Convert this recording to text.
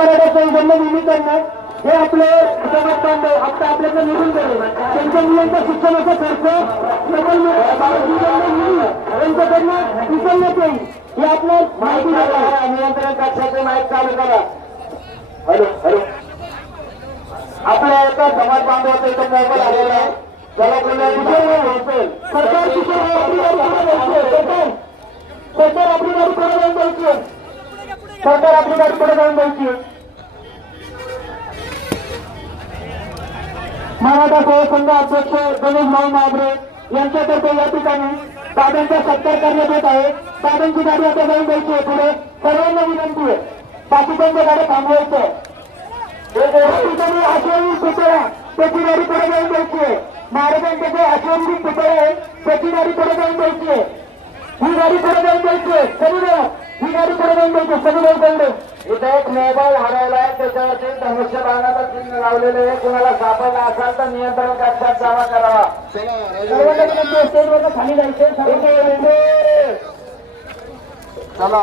मराठा संघटना निमित्तानं हे आपले समाज बांधव आता आपल्याकडे निघून गेले त्यांच्या मुलांच्या शिक्षणाचा खर्च प्रबल उचलण्यात येईल हे आपलं माहिती नियंत्रण कक्षाचे माहीत चालू करा. Hello hello. आपल्या एका समाज बांधवाचा इथं मोबाईल आलेला आहे. त्याला सरकार सरकार आपली गाडी द्यायची सरकार आपली गाडी पुढे जाऊन द्यायची मराठा संघ अध्यक्ष गणेश भाऊ महाबरे यांच्यातर्फे या ठिकाणी दादांचा सत्कार करण्यात येत आहे. दादांची गाडी आता जाऊन द्यायची आहे पुढे. सर्वांना विनंती आहे. बाकीच्यांच्या गाड्या थांबवायचं आहे? ठिकाणी आश्रमी पुतळा त्याची गाडी पुढे जाऊन द्यायची आहे. महाराजांचे जे आश्रमी पुतळे आहे त्याची गाडी पुढे जाऊन द्यायची आहे. ही गाडी पुढे जाऊन द्यायची आहे. पुढे जाऊन द्यायची सगळी जाऊन इथं एक मोबाईल हरवला आहे त्याच्यावरती धनुष्य बाणाचा चिन्ह लावलेलं आहे. कुणाला सापडला असाल तर नियंत्रण कक्षात जमा करावा. सर्वांना विनंती आहे, स्टेजवरनं खाली जायचं. चला.